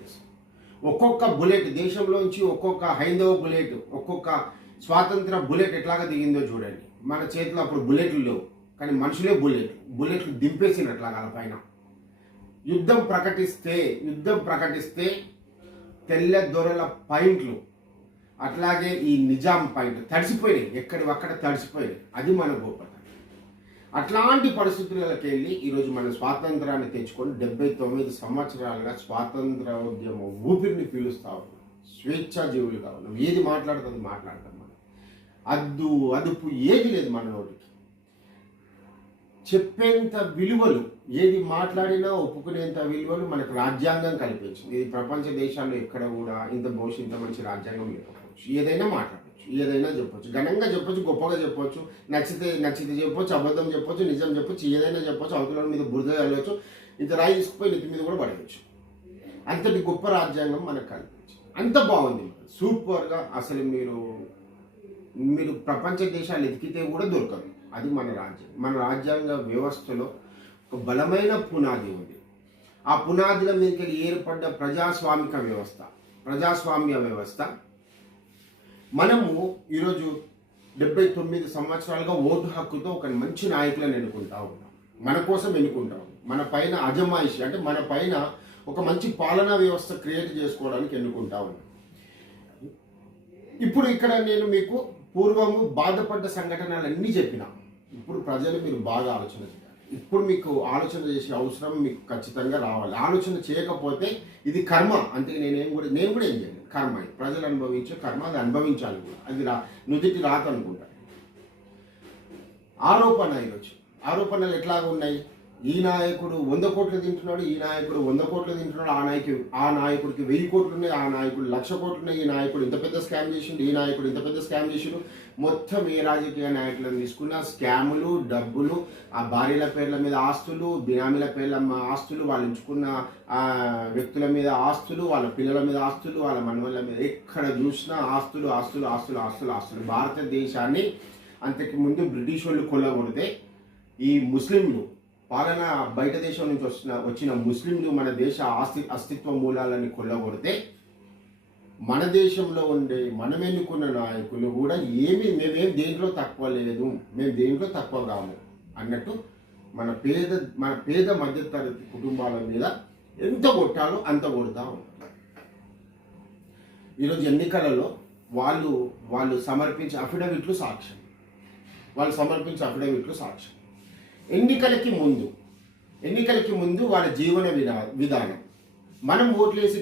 చేశాం. ఒక్కొక్క బుల్లెట్ దేశంలోంచి ఒక్కొక్క హైందవ బుల్లెట్, ఒక్కొక్క స్వాతంత్ర బుల్లెట్ ఎట్లాగా దిగిందో చూడండి. మన చేతిలో అప్పుడు బుల్లెట్లు లేవు, కానీ మనుషులే బుల్లెట్లు దింపేసినట్లాగా వాళ్ళ పైన. యుద్ధం ప్రకటిస్తే తెల్ల దొరల పాయింట్లు, అట్లాగే ఈ నిజాం పాయింట్లు తడిసిపోయినాయి, ఎక్కడివక్కడ తడిసిపోయినాయి. అది మన గొప్పతనం. అట్లాంటి పరిస్థితులకి వెళ్ళి ఈరోజు మన స్వాతంత్రాన్ని తెచ్చుకొని 79 సంవత్సరాలుగా స్వాతంత్రోద్యమ ఊపిరిని పీలుస్తా ఉన్నాం. స్వేచ్ఛాజీవులుగా ఉన్నాం. ఏది మాట్లాడుతుంది మాట్లాడతాం. మనం అదుపు ఏది లేదు మన నోటికి. చెప్పేంత విలువలు, ఏది మాట్లాడినా ఒప్పుకునేంత విలువలు మనకు రాజ్యాంగం కల్పించింది. ఇది ప్రపంచ దేశాల్లో ఎక్కడ కూడా ఇంత మంచి రాజ్యాంగం లేకపోవచ్చు. ఏదైనా మాట్లాడవచ్చు, ఏదైనా చెప్పొచ్చు, ఘనంగా చెప్పొచ్చు, గొప్పగా చెప్పొచ్చు, నచ్చితే చెప్పొచ్చు, అబద్ధం చెప్పొచ్చు, నిజం చెప్పొచ్చు, ఏదైనా చెప్పొచ్చు, అవతల మీద బురద చల్లవచ్చు, ఇంత రాయి తీసుకుపోయి నెత్తి మీద కూడా పడవచ్చు. అంతటి గొప్ప రాజ్యాంగం మనకు కల్పించింది. అంత బాగుంది, సూపర్గా. అసలు మీరు ప్రపంచ దేశాలు ఎతికితే కూడా దొరకదు. అది మన రాజ్యం. మన రాజ్యాంగ వ్యవస్థలో ఒక బలమైన పునాది ఉంది. ఆ పునాదిల మీదకి ఏర్పడ్డ ప్రజాస్వామ్య వ్యవస్థ మనము ఈరోజు 79 సంవత్సరాలుగా ఓటు హక్కుతో ఒక మంచి నాయకులను ఎన్నుకుంటా ఉన్నాం. మన కోసం ఎన్నుకుంటాం. మన పైన అజమాయిషి అంటే మన పైన ఒక మంచి పాలనా వ్యవస్థ క్రియేట్ చేసుకోవడానికి ఎన్నుకుంటా ఉన్నాం. ఇప్పుడు ఇక్కడ నేను మీకు పూర్వము బాధపడ్డ సంఘటనలన్నీ చెప్పినా. ఇప్పుడు ప్రజలు మీరు బాగా ఆలోచన చేయాలి. ఇప్పుడు మీకు ఆలోచన చేసే అవసరం మీకు ఖచ్చితంగా రావాలి. ఆలోచన చేయకపోతే ఇది కర్మ. అంతే. నేను కూడా ఏం చేయను. కర్మ, ఇది ప్రజలు అనుభవించే కర్మ, అది అనుభవించాలి కూడా. అది నుదిటి రాత అనుకుంటా. ఆరోపణలు ఎట్లాగా ఉన్నాయి? ఈ నాయకుడు 100 కోట్లు తింటున్నాడు, ఈ నాయకుడు 100 కోట్లు తింటున్నాడు, ఆ నాయకుడికి 1000 కోట్లు ఉన్నాయి, ఆ నాయకుడు 1,00,000 కోట్లు ఉన్నాయి, ఈ నాయకుడు ఇంత పెద్ద స్కామ్ చేసిండు, ఈ నాయకుడు ఇంత పెద్ద స్కామ్ చేసిండు. మొత్తం ఏ రాజకీయ నాయకులను తీసుకున్న స్కాములు, డబ్బులు, ఆ భార్యల పేర్ల మీద ఆస్తులు, బినామీల పేర్ల ఆస్తులు, వాళ్ళు ఎంచుకున్న వ్యక్తుల మీద ఆస్తులు, వాళ్ళ పిల్లల మీద ఆస్తులు, వాళ్ళ మనవళ్ళ మీద ఎక్కడ చూసినా ఆస్తులు. భారతదేశాన్ని అంతకు ముందు బ్రిటిష్ వాళ్ళు కొల్లగొడితే ఈ ముస్లింలు పాలన బయట దేశం నుంచి వచ్చిన ముస్లింలు మన దేశ అస్తిత్వ మూలాలని కొల్లగొడితే మన దేశంలో ఉండే మనం ఎన్నుకున్న నాయకులు కూడా మేమేం దేంట్లో తక్కువ లేదు, మేము దేంట్లో తక్కువ కాము అన్నట్టు మన పేద మధ్యతరగతి కుటుంబాల మీద ఎంత కొట్టాలో అంత కొడతా ఉంటారు. ఈరోజు ఎన్నికలలో వాళ్ళు సమర్పించే అఫిడవిట్లు సాక్ష్యం. ఎన్నికలకి ముందు వాళ్ళ జీవన విధానం. మనం ఓట్లేసి